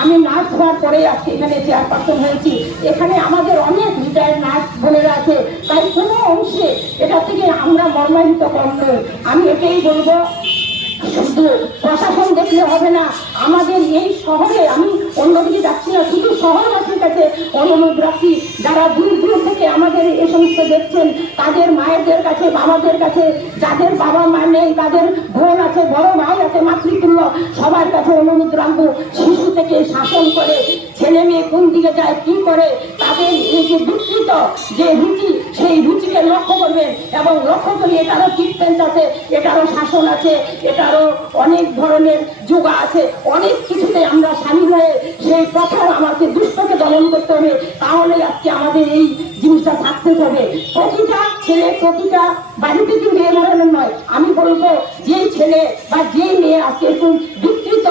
আমি নার্স হওয়ার পরে আজকে এখানে চেয়ারপারসন হয়েছি। এখানে আমাদের অনেক রিটায়ার্ড নার্স বোনেরা আছে, তাই কোনো অংশে এটা থেকে আমরা মর্মান্বিত কম নই। আমি এটাই বলবো, শুধু প্রশাসন দেখলে হবে না, আমাদের এই শহরে, আমি অন্যদিকে যাচ্ছি না, শুধু শহরবাসীর কাছে অনুরোধ রাখছি, যারা দূর দূর থেকে আমাদের এই সমস্ত দেখছেন, তাদের মায়েদের কাছে, বাবাদের কাছে, যাদের বাবা মা নেই, তাদের বোন আছে, বড় ভাই আছে, মাতৃতুল্য, সবার কাছে অনুরোধ রাখবো, শিশু থেকে শাসন করে ছেলে মেয়ে কোন দিকে যায়, কি করে, তাদের এই যে বিকৃত যে রুচি, সেই রুচিকে লক্ষ্য করবেন এবং লক্ষ্য করি এটারও ট্রিটমেন্ট আছে, এটারও শাসন আছে, এটারও অনেক ধরনের যোগা আছে, অনেক কিছুতে আমরা সামিল হয়ে সেই প্রথার আমাকে দুষ্টকে দমন করতে হবে, তাহলে আজকে আমাদের এই জিনিসটা সাকসেস হবে। প্রতিটা ছেলে, প্রতিটা বাড়িতে কিন্তু এই ধরনের নয়। আমি বলবো, যে ছেলে বা যে মেয়ে আজকে একটু বিকৃত